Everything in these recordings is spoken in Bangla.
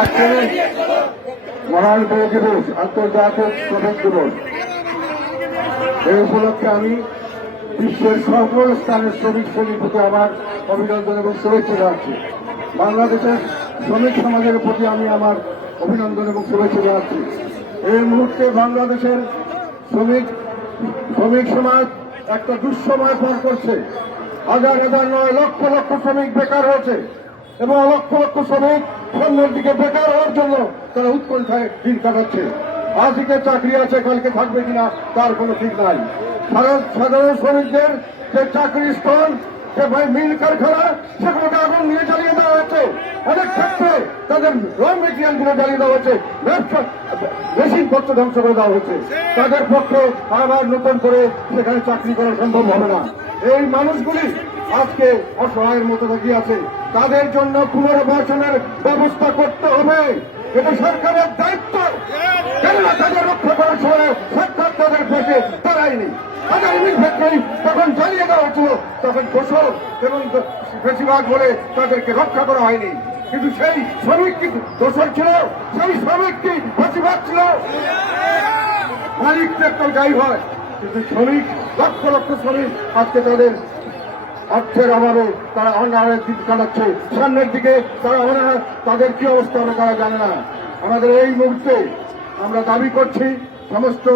আজকে মহান মে দিবস, আন্তর্জাতিক শ্রমিক দিবস। এই উপলক্ষে আমি বিশ্বের সকল স্থানের শ্রমিক শ্রেণীর আমার অভিনন্দন এবং শুভেচ্ছা জানাচ্ছি। বাংলাদেশের শ্রমিক সমাজের প্রতি আমি আমার অভিনন্দন এবং শুভেচ্ছা জানাচ্ছি। এই মুহূর্তে বাংলাদেশের শ্রমিক সমাজ একটা দুঃসময় পার করছে। হাজার হাজার নয় লক্ষ লক্ষ শ্রমিক বেকার হয়েছে এবং লক্ষ লক্ষ শ্রমিক সামনের দিকে বেকার হওয়ার জন্য তারা উৎকণ্ঠায় দিন কাটাচ্ছে। আজকে চাকরি আছে, কালকে থাকবে কিনা তার কোনো ঠিক নাই। সাধারণ শ্রমিকদের যে চাকরির স্থল, যে মিল কারখানা, সেগুলোকে আগুন নিয়ে জ্বালিয়ে দেওয়া হচ্ছে। অনেক ক্ষেত্রে তাদের র মেটেরিয়াল গুলো জ্বালিয়ে দেওয়া হচ্ছে, মেশিন পত্র ধ্বংস করে দেওয়া হচ্ছে। তাদের পক্ষে আবার নতুন করে সেখানে চাকরি করা সম্ভব হবে না। এই মানুষগুলি আজকে অসহায়ের মতো দাঁড়িয়ে আছে। তাদের জন্য পুনর্বাসনের ব্যবস্থা করতে হবে, এটা সরকারের দায়িত্ব। কেননা তাদের রক্ষা করার সময় সরকার তাদের পাশে দাঁড়ায়নি। তাদের ফ্যাক্টরি তখন জ্বালিয়ে দেওয়া হচ্ছিল, তখন দোষক এবং বেশিরভাগ বলে তাদেরকে রক্ষা করা হয়নি। কিন্তু সেই শ্রমিক কি দোষক ছিল? সেই শ্রমিক কি বেশিরভাগ ছিল? মালিক তো একটা গাই হয়, কিন্তু শ্রমিক লক্ষ লক্ষ শ্রমিক আজকে তাদের অর্থের অভাবে তারা অনাহারের দিন কাটাচ্ছে। সামনের দিকে তারা তাদের কি অবস্থা হবে তারা জানে না। আমাদের এই মুহূর্তে আমরা দাবি করছি সমস্ত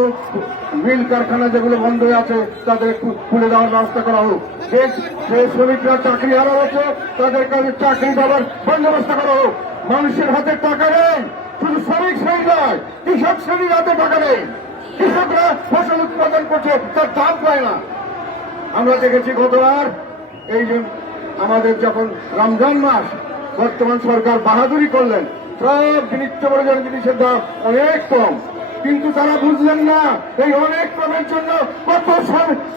মিল কারখানা যেগুলো বন্ধ হয়ে আছে তাদের খুলে দেওয়ার ব্যবস্থা করা হোক। যে শ্রমিকরা চাকরি হারা হচ্ছে তাদের কাছে চাকরি দেওয়ার বন্দোবস্ত করা হোক। মানুষের হাতে টাকা নেই, শুধু শ্রমিক শ্রেণী নয়, কৃষক শ্রেণীর হাতে টাকা নেই। কৃষকরা ফসল উৎপাদন করছে, তার দাম পায় না। আমরা দেখেছি গতবার এই যে আমাদের যখন রমজান মাস, বর্তমান সরকার বাহাদুরি করলেন, সব নিত্য প্রয়োজনীয় জিনিসের দাম অনেক কম, কিন্তু তারা বুঝলেন না এই অনেক কমের জন্য কত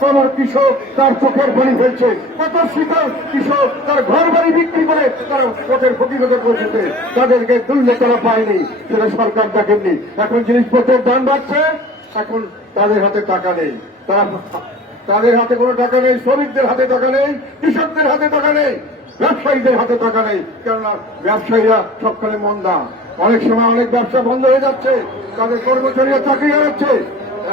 আমার কৃষক তার চোখের পানি ফেলছে, কত শীতল কৃষক তার ঘর বাড়ি বিক্রি করে তারা পথের ফকিরতে পৌঁছেছে। তাদেরকে তুললে তারা পায়নি, সেটা সরকার দেখেননি। এখন জিনিসপত্রের দাম বাড়ছে, এখন তাদের হাতে টাকা নেই। তাদের হাতে কোনো টাকা নেই, শ্রমিকদের হাতে টাকা নেই, কৃষকদের হাতে টাকা নেই, ব্যবসায়ীদের হাতে টাকা নেই। কেননা ব্যবসায়ীরা সবখানে মন্দা, অনেক সময় অনেক ব্যবসা বন্ধ হয়ে যাচ্ছে, তাদের কর্মচারীরা চাকরি হারাচ্ছে।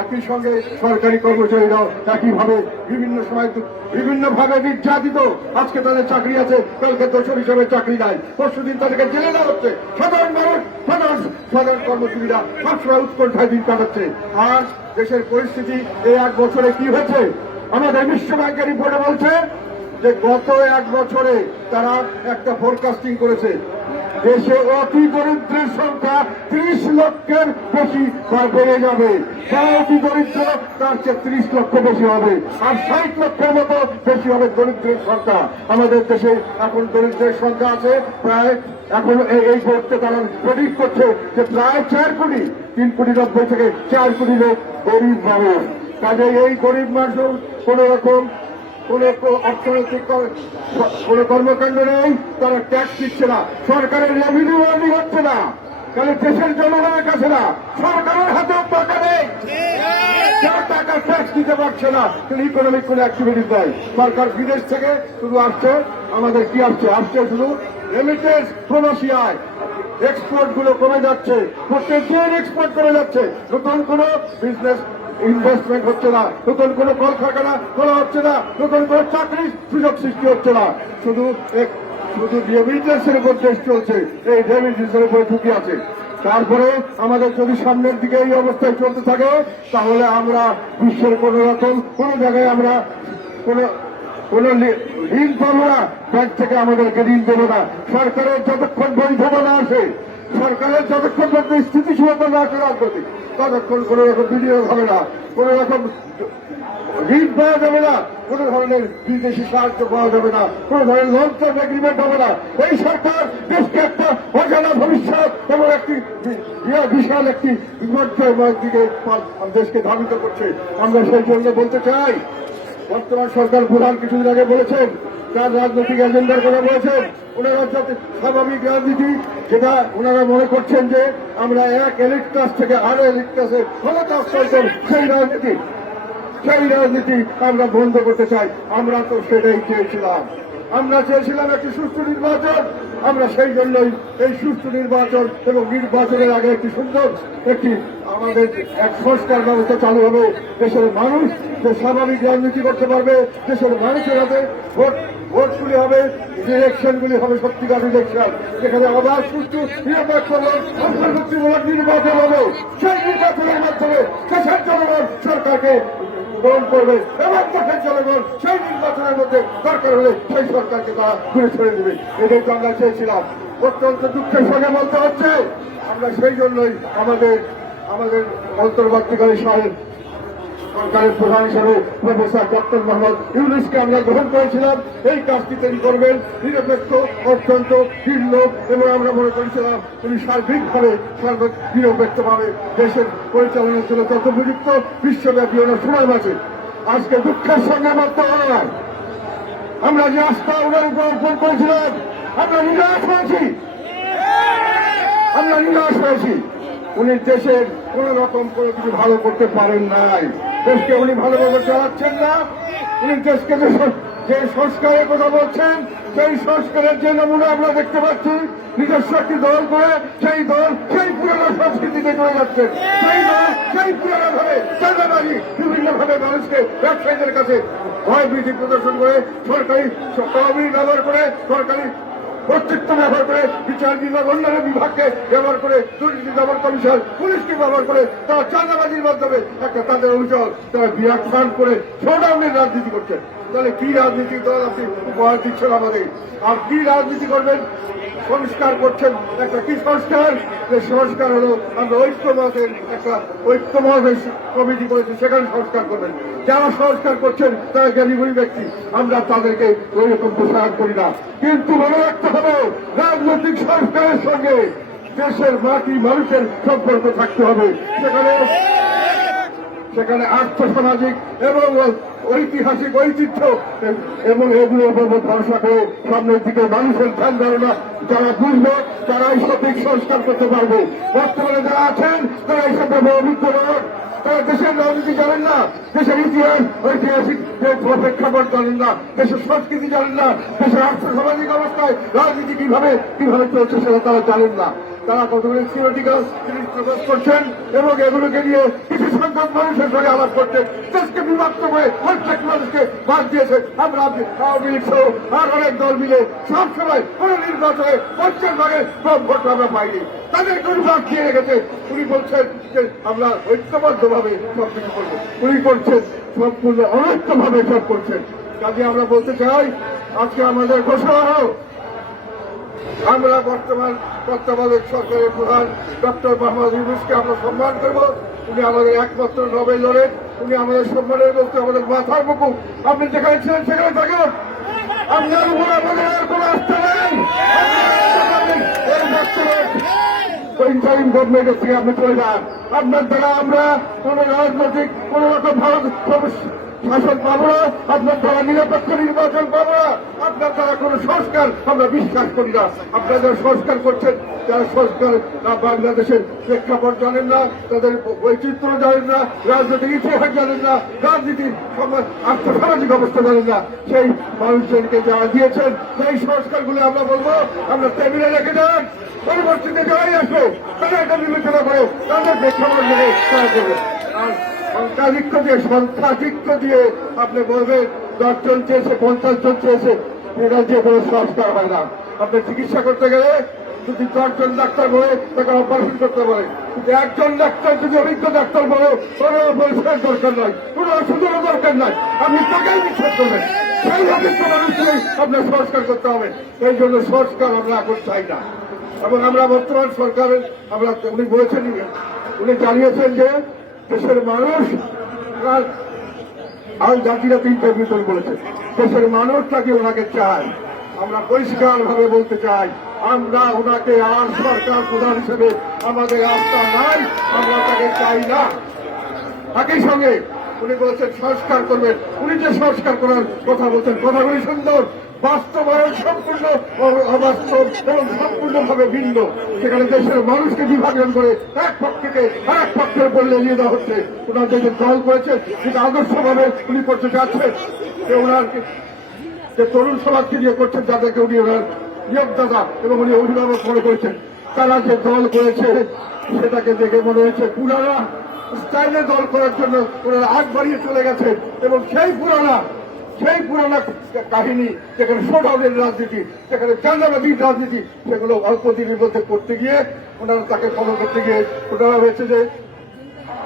একই সঙ্গে সরকারি কর্মচারীরাও একইভাবে বিভিন্ন সময় বিভিন্নভাবে নির্যাতিত। আজকে তাদের চাকরি আছে, কালকে দোষর হিসাবে চাকরি নাই, পরশুদিন তাদেরকে জেলে দেওয়া হচ্ছে। সাধারণ মানুষ, সাধারণ কর্মজীবীরা সবসময় উৎকণ্ঠায় দিন কাটাচ্ছে। আর দেশের পরিস্থিতি এই 1 বছরে কি হয়েছে? আমাদের বিশ্ব ব্যাংকের রিপোর্টে বলছে যে গত 1 বছরে তারা একটা ফোরকাস্টিং করেছে, দেশে অতি দরিদ্রের সংখ্যা 30 লক্ষের বেশি বেড়ে যাবে। যারা অতি দরিদ্র তার চেয়ে 30 লক্ষ বেশি হবে, আর 60 লক্ষের মতো বেশি হবে দরিদ্রের সংখ্যা। আমাদের দেশে এখন দরিদ্রের সংখ্যা আছে প্রায়, এখন এই মুহূর্তে তারা প্রেডিক্ট করছে যে প্রায় 4 কোটি, 3 কোটি 90 থেকে 4 কোটি লোক গরিব মানুষ। কাজে এই গরিব মানুষ কোন রকম কোন অর্থনৈতিক কোন কর্মকাণ্ড নেই, তারা ট্যাক্স দিচ্ছে না, সরকারের রেভিনিউ আর্নিং হচ্ছে না, কারণ দেশের জনগণের কাছে না, সরকারের হাতেও টাকা নেই, যারা টাকা ট্যাক্স দিতে পারছে না। কিন্তু ইকোনমিক কোন অ্যাক্টিভিটিস নয়। সরকার বিদেশ থেকে শুধু আসছে, আমাদের কি আসছে শুধু রেমিটেন্স, প্রবাসী আয়। এক্সপোর্ট গুলো কমে যাচ্ছে, প্রত্যেক দিন এক্সপোর্ট করে যাচ্ছে। নতুন কোন বিজনেস ইনভেস্টমেন্ট হচ্ছে না, নতুন কোন কলকারখানা খোলা হচ্ছে না, নতুন কোন চাকরির সুযোগ সৃষ্টি হচ্ছে না। শুধু রেমিটেন্সের উপর দেশ চলছে, এই রেমিটেন্সের উপরে ঝুঁকি আছে। তারপরে আমাদের যদি সামনের দিকে এই অবস্থায় চলতে থাকে, তাহলে আমরা বিশ্বের কোন রকম কোন জায়গায় আমরা কোন ঋণ পাবো না, ব্যাংক থেকে আমাদেরকে ঋণ দেবো না। সরকারের যতক্ষণ বৈধতা না আসে, সরকারের যতক্ষণ স্থিতিশীলতা না আসে রাজনৈতিক, ততক্ষণ কোন রকম বিনিয়োগ হবে না, কোন রকম ঋণ পাওয়া যাবে না, কোন ধরনের বিদেশি সাহায্য পাওয়া যাবে না, কোন ধরনের লং টার্ম এগ্রিমেন্ট হবে না। এই সরকার দেশকে একটা অজানা ভবিষ্যৎ এবং একটি বিশাল একটি বিপর্যয়ের দিকে দেশকে ধাবিত করছে। আমরা সেই জন্য বলতে চাই, বর্তমান সরকার প্রধান কিছুদিন আগে বলেছেন, তার রাজনৈতিক এজেন্ডার কথা বলেছেন, ওনারা যাতে স্বাভাবিক রাজনীতি, যেটা ওনারা মনে করছেন যে আমরা এক এলিট ক্লাস থেকে আরো এলিট ক্লাসে ক্ষমতা অর্জন, সেই রাজনীতি আমরা বন্ধ করতে চাই। আমরা তো সেটাই চেয়েছিলাম। আমরা চেয়েছিলাম একটি সুষ্ঠু নির্বাচন, আমরা সেই জন্যই এই সুষ্ঠু নির্বাচন এবং নির্বাচনের আগে একটি সুন্দর একটি আমাদের এক সংস্কার ব্যবস্থা চালু হবে। দেশের মানুষ যে স্বাভাবিক রাজনীতি করতে পারবে, দেশের মানুষের হাতে ভোটগুলি হবে, ইলেকশনগুলি হবে সত্যিকার ইলেকশন, যেখানে আবার সুষ্ঠু নিরপেক্ষ অন্তর্ভুক্তিমূলক নির্বাচন হবে। সেই নির্বাচনের মাধ্যমে দেশের জনগণ সরকারকে গ্রহণ করবে এবং দেশের জনগণ সেই নির্বাচনের মধ্যে দরকার হলে সেই সরকারকে তারা ঘুরে ছেড়ে দেবে। এটাই তো আমরা চেয়েছিলাম। অত্যন্ত দুঃখের সঙ্গে বলতে হচ্ছে, আমরা সেই জন্যই আমাদের অন্তর্বর্তীকালীন সরকারের প্রধান হিসেবে প্রফেসর ডক্টর মোহাম্মদ ইউনূসকে আমরা গ্রহণ করেছিলাম। এই কাজটি তিনি করবেন, নিরপেক্ষ, অত্যন্ত নির্লোভ, এবং আমরা মনে করেছিলাম তিনি সার্বিকভাবে নিরপেক্ষভাবে দেশের পরিচালনার জন্য তত উপযুক্ত। বিশ্বব্যাপী ওনার সুনাম আছে। আজকে দুঃখের সঙ্গে বলতে হয়, আমরা যে আস্থা ওনার উপর অর্পণ করেছিলাম, আমরা নিরাশ হয়েছি। উনি দেশের কোন রকম কোনো কিছু ভালো করতে পারেন নাই। দেশকে উনি ভালোভাবে চালাচ্ছেন না। উনি দেশকে যে সংস্কারের কথা বলছেন, সেই সংস্কারের যে নমুনা আমরা দেখতে পাচ্ছি, নিজস্ব একটি দল করে সেই দল সেই পুরোনো সংস্কৃতিতে চলে যাচ্ছেন। সেই দল সেই পুরোনো ভাবে চাঁদাবাজি বিভিন্নভাবে মানুষকে, ব্যবসায়ীদের কাছে ভয়ভীতি প্রদর্শন করে, সরকারি তহবিল ব্যবহার করে, সরকারি কর্তৃত্ব ব্যবহার করে, বিচার বিভাগ অন্যান্য বিভাগকে ব্যবহার করে, দুর্নীতি দমন কমিশন পুলিশকে ব্যবহার করে তারা চাঁদাবাজির মাধ্যমে একটা তাদের অভিযোগ তারা বিরাট ফান্ড করে শোডাউনের রাজনীতি করছেন। তাহলে কি রাজনীতি দল আপনি উপহার দিচ্ছেন আমাদের? আর কি রাজনীতি করবেন? সংস্কার করছেন। একটা কি সংস্কার? যে সংস্কার হলো আমরা ঐক্যমত কমিটি করেছি, সেখানে সংস্কার করবেন। যারা সংস্কার করছেন তারা জ্ঞানীগুণী ব্যক্তি, আমরা তাদেরকে ওই রকম প্রসার করি না। কিন্তু মনে রাখতে হবে, রাজনৈতিক সংস্কারের সঙ্গে দেশের মাটি মানুষের সম্পর্ক থাকতে হবে। সেখানে আর্থসামাজিক এবং ঐতিহাসিক ঐতিহ্য এবং এগুলোর উপর ভরসা করে সামনের দিকে মানুষের ধ্যান ধারণা যারা বুঝবে, তারা এই সঠিক সংস্কার করতে পারবে। বর্তমানে যারা আছেন তারা এইসব অভিজ্ঞ নন। তারা দেশের রাজনীতি জানেন না, দেশের ইতিহাস ঐতিহাসিক প্রেক্ষাপট জানেন না, দেশের সংস্কৃতি জানেন না, দেশের আর্থসামাজিক অবস্থায় রাজনীতি কিভাবে চলছে সেটা তারা জানেন না। তারা কতগুলি থিওরিটিক্যাল জিনিস প্রকাশ করছেন এবং এগুলোকে নিয়ে কিছু সংখ্যক মানুষের সঙ্গে আলাপ করছেন। দেশকে বিভক্ত করে প্রত্যেক মানুষকে বাদ দিয়েছেন। আমরা আওয়ামী লীগ সহ আর অনেক দল মিলে সবসময় কোন নির্বাচনে 50 ভাগের কম ভোট আমরা পাইনি। তাদের কোন ভাগ দিয়ে রেখেছে। উনি বলছেন যে আমরা ঐক্যবদ্ধভাবে সবকিছু করবো। উনি করছেন সম্পূর্ণ অনৈক্যভাবে সব করছেন। কাজে আমরা বলতে চাই, আজকে আমাদের ঘোষণা হোক, আমরা বর্তমান তত্ত্বাবধায়ক সরকারের প্রধান ডক্টর মোহাম্মদ ইউনূসকে আমরা সম্মান করব। উনি আমাদের একমাত্র নোবেল লরেট, উনি আমাদের সম্মানের বলতে আমাদের মাথার মুকুট। আপনি যেখানে ছিলেন সেখানে থাকুন, আপনার উপর আমাদের আর কোনো আস্থা নেই। ইন্টারিম গভর্নমেন্টের থেকে আপনি চলে যান। আপনার দ্বারা আমরা কোন রাজনৈতিক কোন রকম ভারত শাসন পাবো না, আপনার দ্বারা নিরপেক্ষ নির্বাচন পাবো না, আপনার দ্বারা কোন সংস্কার আমরা বিশ্বাস করি না। আপনারা যারা সংস্কার করছেন, যারা সংস্কার বাংলাদেশের প্রেক্ষাপট জানেন না, তাদের বৈচিত্র্য জানেন না, রাজনৈতিক ইতিহাস জানেন না, রাজনীতির আর্থসামাজিক অবস্থা জানেন না, সেই মানুষজনকে যারা দিয়েছেন সেই সংস্কারগুলো আমরা বলবো আমরা টেবিলে রেখে দেন। পরবর্তীতে যারাই আসবে তারা এটা বিবেচনা করে তাদের প্রেক্ষাপট নিয়ে তারা করবে। আর সংখ্যাধিক্য দিয়ে আপনি বলবেন 10 জন চেয়েছে, 50 জন চেয়েছে, এটা যে কোনো সংস্কার হয় না। আপনি চিকিৎসা করতে গেলে যদি 10 জন ডাক্তার বলে তাকে অপারেশন করতে পারে, কিন্তু একজন ডাক্তার যদি অভিজ্ঞ ডাক্তার বলে কোনো অপারেশনের দরকার নাই, কোনো ওষুধেরও দরকার নাই, আপনি তাকেই বিশ্বাস করবেন। সেই অভিজ্ঞ মানুষকেই আপনার সংস্কার করতে হবে। এই জন্য সংস্কার আমরা এখন চাই না। এবং আমরা বর্তমান সরকারের উনি বলেছেন, উনি জানিয়েছেন যে দেশের মানুষ আল জাজিরাতে ইন্টারভিউ করে বলেছেন দেশের মানুষ তাকে ওনাকে চায়। আমরা পরিষ্কার ভাবে বলতে চাই, আমরা ওনাকে আর সরকার প্রধান হিসেবে আমাদের আস্থা নাই, আমরা তাকে চাই না। একই সঙ্গে উনি বলেছেন সংস্কার করবেন। উনি যে সংস্কার করার কথা বলছেন, কথাগুলি সুন্দর, বাস্তবায়ন সম্পূর্ণ অবাস্তব এবং সম্পূর্ণভাবে ভিন্ন। সেখানে দেশের মানুষকে বিভাজন করে এক পক্ষকে আরেক পক্ষের উপর নিয়ে দেওয়া হচ্ছে। ওনার যে দল করেছে সেটা আদর্শভাবে উনি করতে চাচ্ছেন যে ওনার যে তরুণ সমাজকে দিয়ে করছেন, যাদেরকে উনি ওনার নিয়োগদাতা এবং উনি অভিভাবক মনে করেছেন। তারা যে দল করেছে সেটাকে দেখে মনে হয়েছে পুরানা স্টাইলে দল করার জন্য ওনারা আগ বাড়িয়ে চলে গেছে এবং সেই পুরানা কাহিনী যেখানে শোডাউনের রাজনীতি, যেখানে চান্দাবাদীর রাজনীতি, সেগুলো অল্প দিনের মধ্যে করতে গিয়ে ওনারা তাকে ফলো করতে গিয়ে ওনারা হয়েছে যে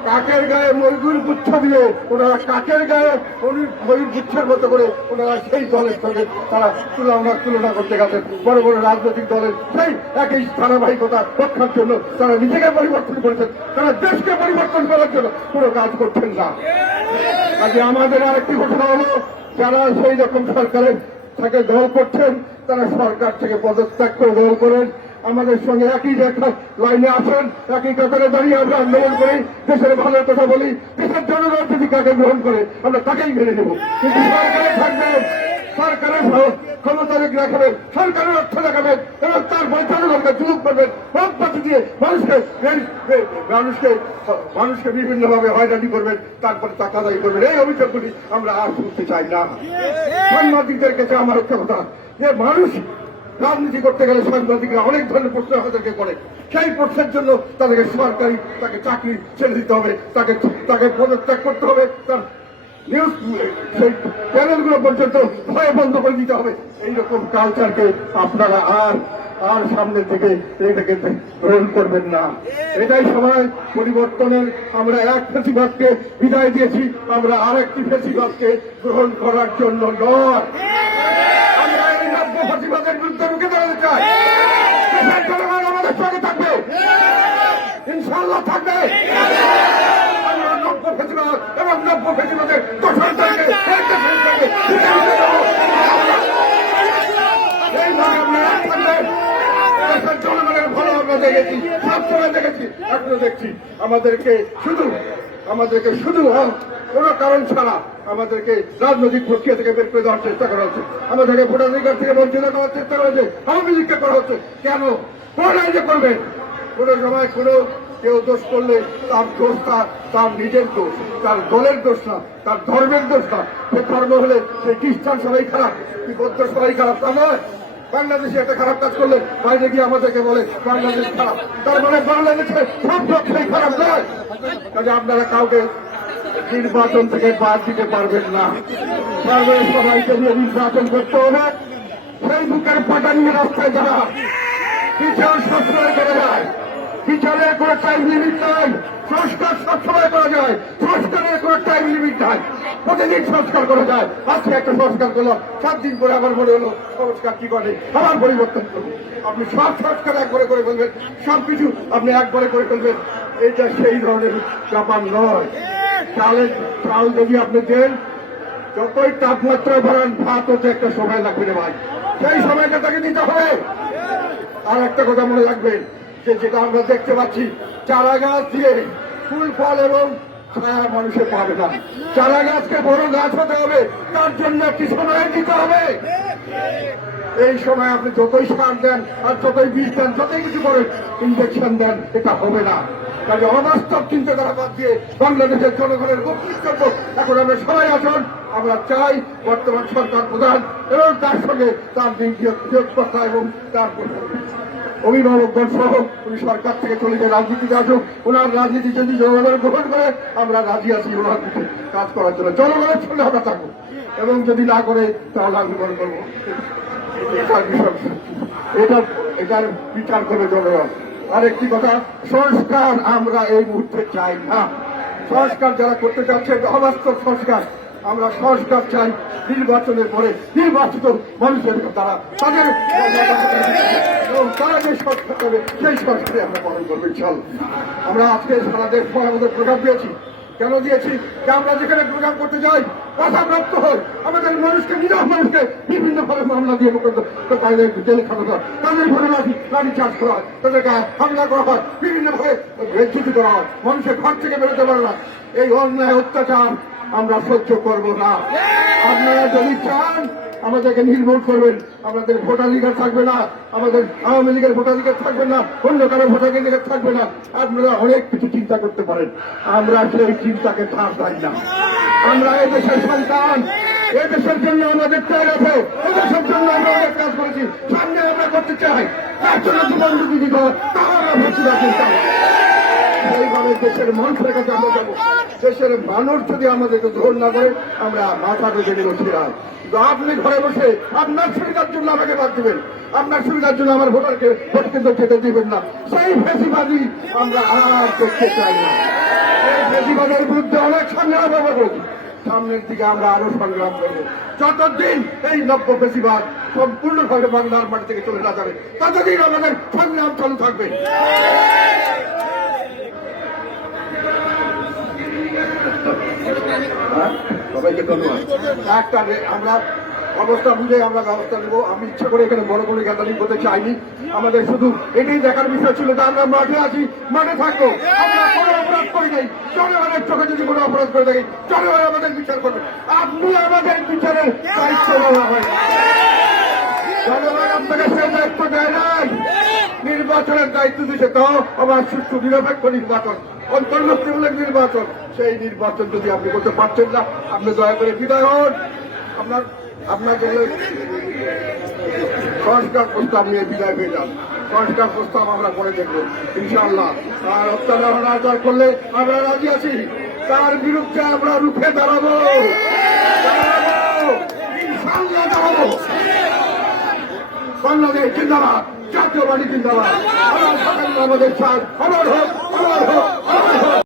কাকের গায়ে ময়ূর গুচ্ছ দিয়ে ওনারা কাকের গায়ে ময়ূর গুচ্ছের মতো করে ওনারা সেই দলের সঙ্গে তারা তুলনা করতে গেছেন। বড় বড় রাজনৈতিক দলের সেই একই ধারাবাহিকতা রক্ষার জন্য তারা নিজেকে পরিবর্তন করেছেন, তারা দেশকে পরিবর্তন করার জন্য কোনো কাজ করছেন না। আজকে আমাদের আরেকটি ঘটনা হলো, যারা সেই রকম সরকারের থেকে দল করছেন তারা সরকার থেকে পদত্যাগ করে দল করেন, আমাদের সঙ্গে একই লাইনে আসেন, একই কাতারে দাঁড়িয়ে আমরা আন্দোলন করি, দেশের ভালোর কথা বলি, দেশের জনগণ যদি কাকে গ্রহণ করে আমরা তাকেই মেনে নেব। কিন্তু সরকারে থাকবেন, সরকারের ক্ষমতা রাখবেন, সরকারের অর্থ দেখাবেন এবং তারপরে জনগণকে জুলুম করবেন, রোগপাতি দিয়ে মানুষকে বিভিন্নভাবে হয়রানি করবেন, তারপরে টাকা দায়ী করবেন। এই অভিযোগগুলি আমরা আর শুনতে চাই না। সাংবাদিকদের কাছে আমার একটা কথা, যে মানুষ রাজনীতি করতে গেলে সাংবাদিকরা অনেক ধরনের প্রশ্ন আমাদেরকে করে, সেই প্রশ্নের জন্য তাদেরকে সরকারি তাকে চাকরি ছেড়ে দিতে হবে, তাকে পদত্যাগ করতে হবে, তার নিউজ সেই চ্যানেলগুলো পর্যন্ত ভয়ে বন্ধ করে দিতে হবে। এইরকম কালচারকে আপনারা আর সামনে থেকে এটাকে গ্রহণ করবেন না। এটাই সময় পরিবর্তনের। আমরা এক ফেসিবাদকে বিদায় দিয়েছি, আমরা আরেকটি ফেসিবাদকে গ্রহণ করার জন্য নয়। আমরা এই নব্য ফেসিবাদের বিরুদ্ধে রুখে দাঁড়াতে চাই। দেশের জনগণ আমাদের সঙ্গে থাকবে, ইনশাআল্লাহ থাকবে। আমরা নব্য ফেসিবাদ এবং নব্য ফেসিবাদের দোষরদেরকে জনগণের ভালো আমরা দেখেছি, সবসময় দেখেছি, এখনো দেখছি। আমাদেরকে শুধু কোনো কারণ ছাড়া আমাদেরকে রাজনৈতিক প্রক্রিয়া থেকে বের করে দেওয়ার চেষ্টা করা হচ্ছে, আমাদেরকে ভোটাধিকার থেকে বঞ্চিত করার চেষ্টা করা হচ্ছে, আওয়ামী লীগকে করা হচ্ছে। কেন কোনটাই যে করবেন? কোনো সময় কেউ দোষ করলে তার দোষ তার নিজের দোষ, তার দলের দোষ না, তার ধর্মের দোষ না। সে ধর্ম হলে সেই খ্রিস্টান সবাই খারাপ, কি বৌদ্ধ সবাই খারাপ, তা নয়। বাংলাদেশে একটা খারাপ কাজ করলে বাইরে গিয়ে আমাদেরকে বলে বাংলাদেশ খারাপ, তার মানে বাংলাদেশে সব লোক সেই খারাপ নয়। কাজে আপনারা কাউকে নির্বাচন থেকে বাদ দিতে পারবেন না। সবাইকে নিয়ে নির্বাচন করতে হবে। সেই বুকের পাটা নিয়ে রাস্তায় যারা বিচার সবসময় করে যায়, বিচারের কোনো টাইম লিমিট নাই, সংস্কার সবসময় করা যায়, সংস্কারের কোনো টাইম লিমিট নাই, প্রতিদিন সংস্কার করা যায়। আজকে একটা সংস্কার করলাম, 7 দিন পরে আবার মনে হলো সংস্কার কি করে আবার পরিবর্তন করবো। আপনি সব সংস্কার একবারে করে ফেলবেন, সবকিছু আপনি একবারে করে ফেলবেন, এইটা সেই ধরনের ব্যাপার নয়। চাল যদি আপনি দেন, যতই তাপমাত্রা বাড়ান, ভাত হতে একটা সময় লাগবে রে ভাই, সেই সময়টা তাকে দিতে হবে। আর একটা কথা মনে রাখবেন, যেটা আমরা দেখতে পাচ্ছি, চারা গাছ দিয়ে ফুল ফল এবং ছায়া মানুষে পাবে না। চারা গাছকে বড় গাছ হতে হবে, তার জন্য একটি সময় দিতে হবে। এই সময় আপনি যতই সার দেন আর যতই বীজ দেন, যতই কিছু করেন, ইনজেকশন দেন, এটা হবে না। কাজে অবাস্তব চিন্তাধারা বাদ দিয়ে বাংলাদেশের জনগণের বক্তব্য এখন আমরা সবাই আছেন। আমরা চাই বর্তমান সরকার প্রধান এবং তার সঙ্গে তার নিয়োগকর্তা এবং তার অভিভাবকগণ সহ উনি সরকার থেকে চলে গিয়ে রাজনীতিতে আসুক। ওনার রাজনীতি যদি জনগণ গ্রহণ করে আমরা রাজি আছি ওনার দিকে কাজ করার জন্য। জনগণের সঙ্গে আমরা থাকবো এবং যদি না করে তাহলে আমি মনে করবো এটার বিচার করবে জনগণ। আরেকটি কথা, সংস্কার আমরা এই মুহূর্তে চাই না। সংস্কার যারা করতে চাচ্ছে অবাস্তব সংস্কার, আমরা সংস্কার চাই নির্বাচনের পরে নির্বাচিত মানুষের দ্বারা তারা যে সংস্কার করবে সেই সংস্কারে আমরা পালন করবো ইনশাআল্লাহ। আমরা আজকে সারা দেশ পর আমাদের প্রোগ্রাম দিয়েছি। কেন দিয়েছি? যে আমরা যেখানে প্রোগ্রাম করতে যাই বাধাপ্রাপ্ত হয়, আমাদের মানুষকে নিরহ মানুষকে বিভিন্নভাবে মামলা দিয়ে জেল খানো হয়, তাদের ঘরে লাঠি চার্জ করা হয়, তাদেরকে হামলা করা হয়, বিভিন্নভাবে বেজ্জতি করা হয়, মানুষের ঘর থেকে বেরোতে পারে না। এই অন্যায় অত্যাচার আমরা সহ্য করব না। আপনারা যদি চান আমাদেরকে নির্মূল করবেন, আমাদের ভোটাধিকার থাকবে না, আমাদের আওয়ামী লীগের ভোটাধিকার থাকবে না, অন্য কারো ভোটাধিকার থাকবে না, আপনারা অনেক কিছু চিন্তা করতে পারেন। আমরা সেই চিন্তাকে ধার দেয় না। আমরা এই দেশের সন্তান, এই দেশের জন্য আমাদের ত্যাগ আছে, এই দেশের জন্য আমরা অনেক কাজ করেছি, সামনে আমরা করতে চাই, তার জন্য জীবন যদি দিতে হয় তাও আমরা ভর্তি রাখতে চাই। সেইভাবে দেশের মানুষের কাছে আমরা যাবো। দেশের মানুষ যদি আমাদেরকে গ্রহণ না করে আমরা মাথা বেঁধে নিব ছিলাম। আপনি ঘরে বসে আপনার সুবিধার জন্য আমাকে বাদ দিবেন, আপনার সুবিধার জন্য আমার ভোটারকে ভোট কেন্দ্র খেতে দিবেন না, সেই ফেসিবাদী আমরা আর দেখতে চাই না। এই ফেসিবাদের বিরুদ্ধে অনেক সংগ্রাম হবে, সামনের দিকে আমরা আরো সংগ্রাম করবো। যতদিন এই নব্য ফেসিবাদ সম্পূর্ণভাবে বাংলার মাটি থেকে চলে না যাবে ততদিন আমাদের সংগ্রাম চালু থাকবে। সবাইকে ধন্যবাদ। একটা আমরা অবস্থা বুঝে আমরা ব্যবস্থা নেব। আমি ইচ্ছা করে এখানে বড় কোনো গ্যাদারিং করতে চাইনি। আমাদের শুধু এটাই দেখার বিষয় ছিল যে আমরা মাঠে আছি, মাঠে থাকবো। আমরা কোনো অপরাধ করি নাই, জনগণের চোখে যদি কোনো অপরাধ করে থাকি জনগণ আমাদের বিচার করবে। আপনি আমাদের বিচারের দায়িত্ব নেওয়া হয়, জনগণ আপনাকে সেই দায়িত্ব দেয় নাই। নির্বাচনের দায়িত্ব দিচ্ছে, তাও আমার সুষ্ঠু নিরপেক্ষ নির্বাচন, অন্তর্ভুক্তিমূলক নির্বাচন। সেই নির্বাচন যদি আপনি করতে পারছেন না, আপনি দয়া করে বিদায় হন। আপনার সংস্কার প্রস্তাব নিয়ে বিদায় হয়ে যান। সংস্কার প্রস্তাব আমরা করে দেখবো ইনশাআল্লাহ। আর অত্যাচার করলে আমরা রাজি আছি, তার বিরুদ্ধে আমরা রুখে দাঁড়াবো, ইনশাআল্লাহ দাঁড়াবো। বাংলাদেশ জিন্দাবাদ, জাতীয়বাদী জিন্দাবাদ। আমাদের সাথে আমাদের সাথ, আমার হোক, আমার হোক, আমার হোক।